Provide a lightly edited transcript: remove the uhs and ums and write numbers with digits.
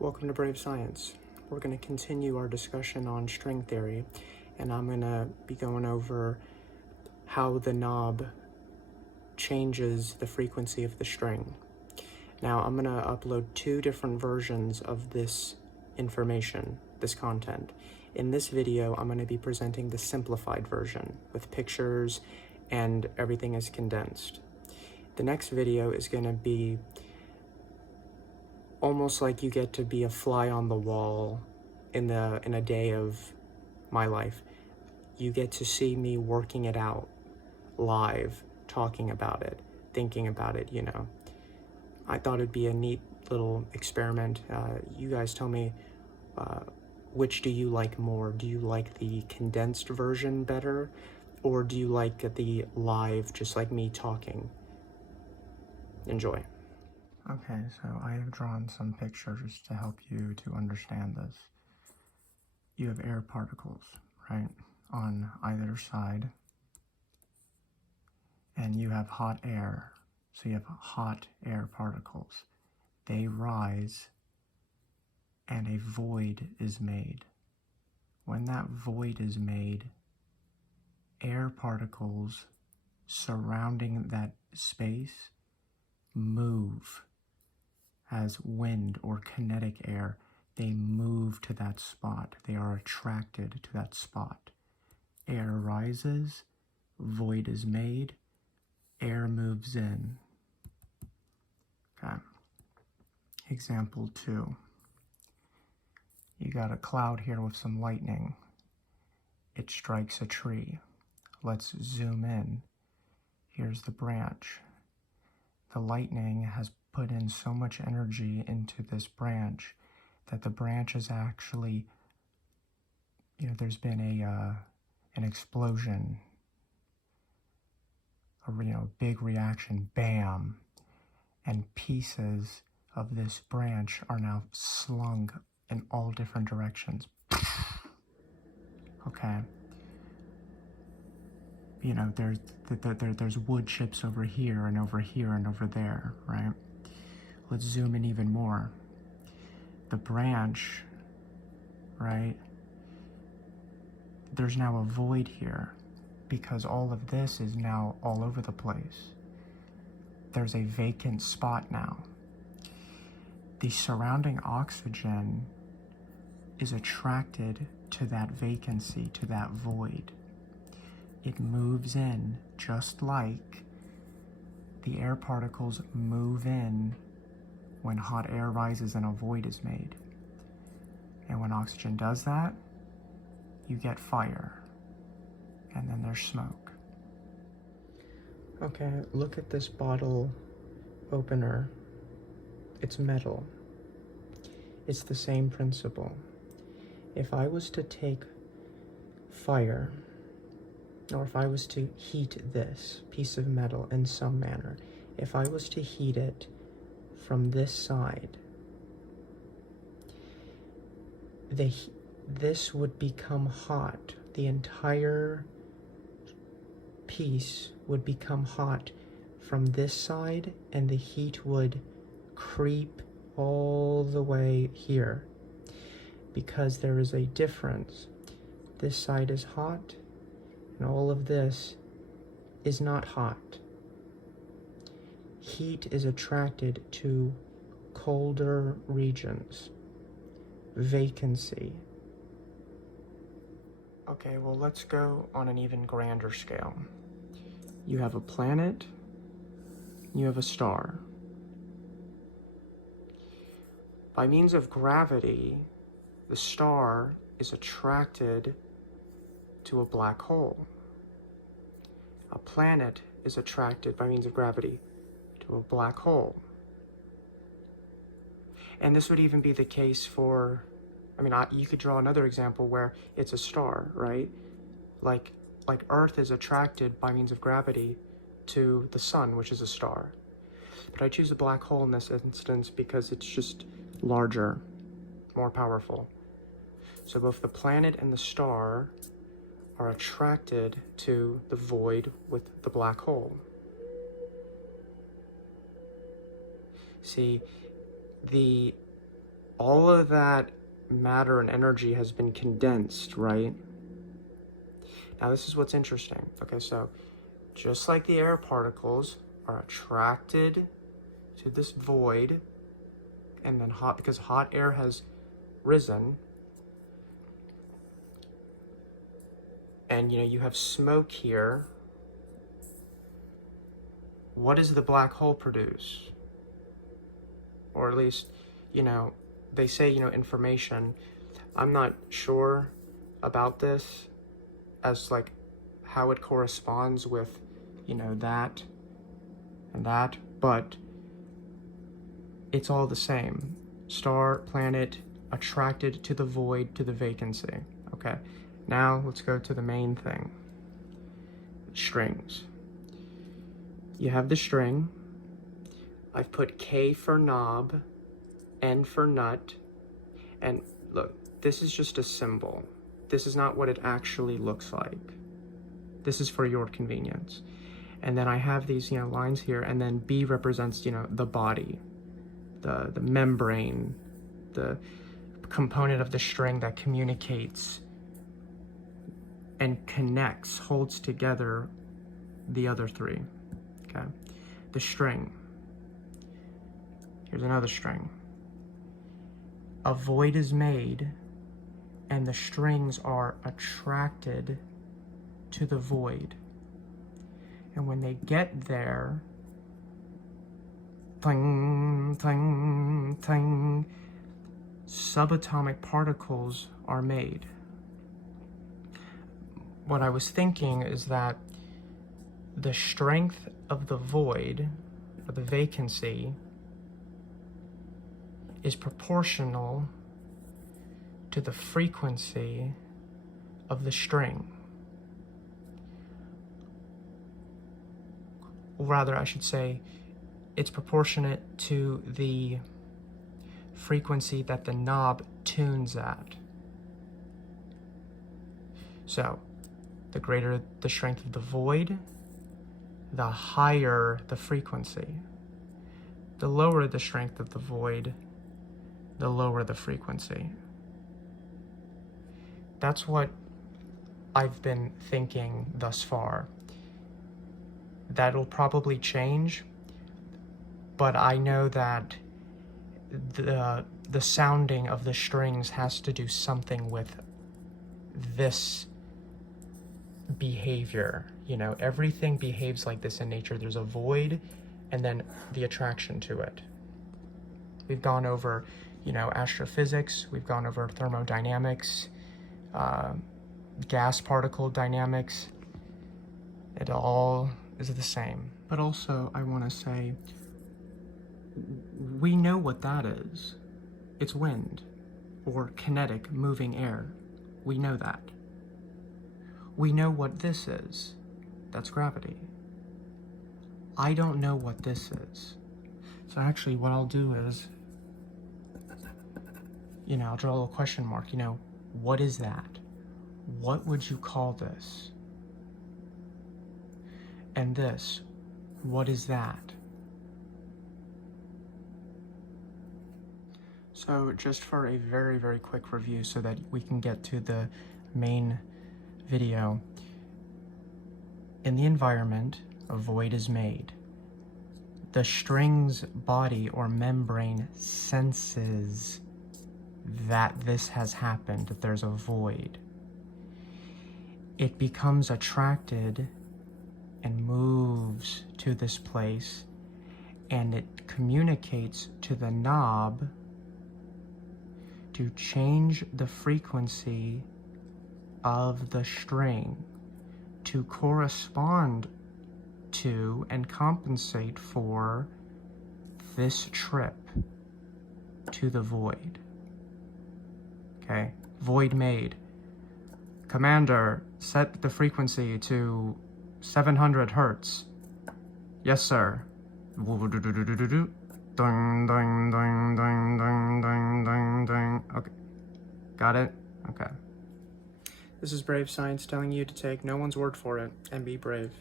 Welcome to Brave Science. We're going to continue our discussion on string theory, and I'm going to be going over how the knob changes the frequency of the string. Now, I'm going to upload two different versions of this information, this content. In this video, I'm going to be presenting the simplified version with pictures and everything is condensed. The next video is going to be almost like you get to be a fly on the wall in a day of my life. You get to see me working it out live, talking about it, thinking about it, you know. I thought it'd be a neat little experiment. You guys tell me, which do you like more? Do you like the condensed version better, or do you like the live, just like me talking? Enjoy. Okay, so I have drawn some pictures to help you to understand this. You have air particles, right, on either side, and you have hot air. So you have hot air particles. They rise, and a void is made. When that void is made, air particles surrounding that space move. As wind or kinetic air, they move to that spot. They are attracted to that spot. Air rises, void is made, air moves in. Okay. Example 2. You got a cloud here with some lightning. It strikes a tree. Let's zoom in. Here's the branch. The lightning has put in so much energy into this branch that the branch is actually, there's been an explosion, a big reaction, bam, and pieces of this branch are now slung in all different directions. Okay. There's wood chips over here and over here and over there, right? Let's zoom in even more. The branch, right? There's now a void here because all of this is now all over the place. There's a vacant spot now. The surrounding oxygen is attracted to that vacancy, to that void. It moves in just like the air particles move in when hot air rises and a void is made. And when oxygen does that, you get fire, and then there's smoke. Okay, look at this bottle opener. It's metal. It's the same principle. If I was to take fire, or if I was to heat this piece of metal in some manner, if I was to heat it from this side, this would become hot. The entire piece would become hot from this side, and the heat would creep all the way here, because there is a difference. This side is hot, and all of this is not hot. Heat is attracted to colder regions. Vacancy. Okay, well, let's go on an even grander scale. You have a planet, you have a star. By means of gravity, the star is attracted to a black hole. A planet is attracted by means of gravity to a black hole. And this would even be the case for, you could draw another example where it's a star, right? Like Earth is attracted by means of gravity to the sun, which is a star. But I choose a black hole in this instance because it's just larger, more powerful. So both the planet and the star are attracted to the void with the black hole. See, all of that matter and energy has been condensed, right? Now this is what's interesting. Okay, so just like the air particles are attracted to this void, and then because hot air has risen, and you have smoke here, what does the black hole produce? Or at least, they say, information. I'm not sure about this as like how it corresponds with, that and that, but it's all the same. Star, planet, attracted to the void, to the vacancy. Okay, now let's go to the main thing. Strings. You have the string. I've put K for knob, N for nut, and look, this is just a symbol. This is not what it actually looks like. This is for your convenience. And then I have these, lines here, and then B represents, the body, the membrane, the component of the string that communicates and connects, holds together the other three, okay? The string. Here's another string. A void is made, and the strings are attracted to the void. And when they get there, ting, ting, ting, subatomic particles are made. What I was thinking is that the strength of the void, or the vacancy, is proportional to the frequency of the string. Or rather, I should say, it's proportionate to the frequency that the knob tunes at. So, the greater the strength of the void, the higher the frequency. The lower the strength of the void, the lower the frequency. That's what I've been thinking thus far. That'll probably change, but I know that the sounding of the strings has to do something with this behavior. Everything behaves like this in nature. There's a void and then the attraction to it. We've gone over, astrophysics, we've gone over thermodynamics, gas particle dynamics. It all is the same. But also, I want to say, we know what that is. It's wind, or kinetic moving air. We know that. We know what this is. That's gravity. I don't know what this is. So actually, what I'll do is, I'll draw a little question mark. What is that? What would you call this? And this, what is that? So just for a very, very quick review so that we can get to the main video. In the environment, a void is made. The string's body or membrane senses that this has happened, that there's a void. It becomes attracted and moves to this place, and it communicates to the knob to change the frequency of the string to correspond to and compensate for this trip to the void. Okay, void made. Commander, set the frequency to 700 hertz. Yes, sir. Okay. Got it? Okay. This is Brave Science telling you to take no one's word for it and be brave.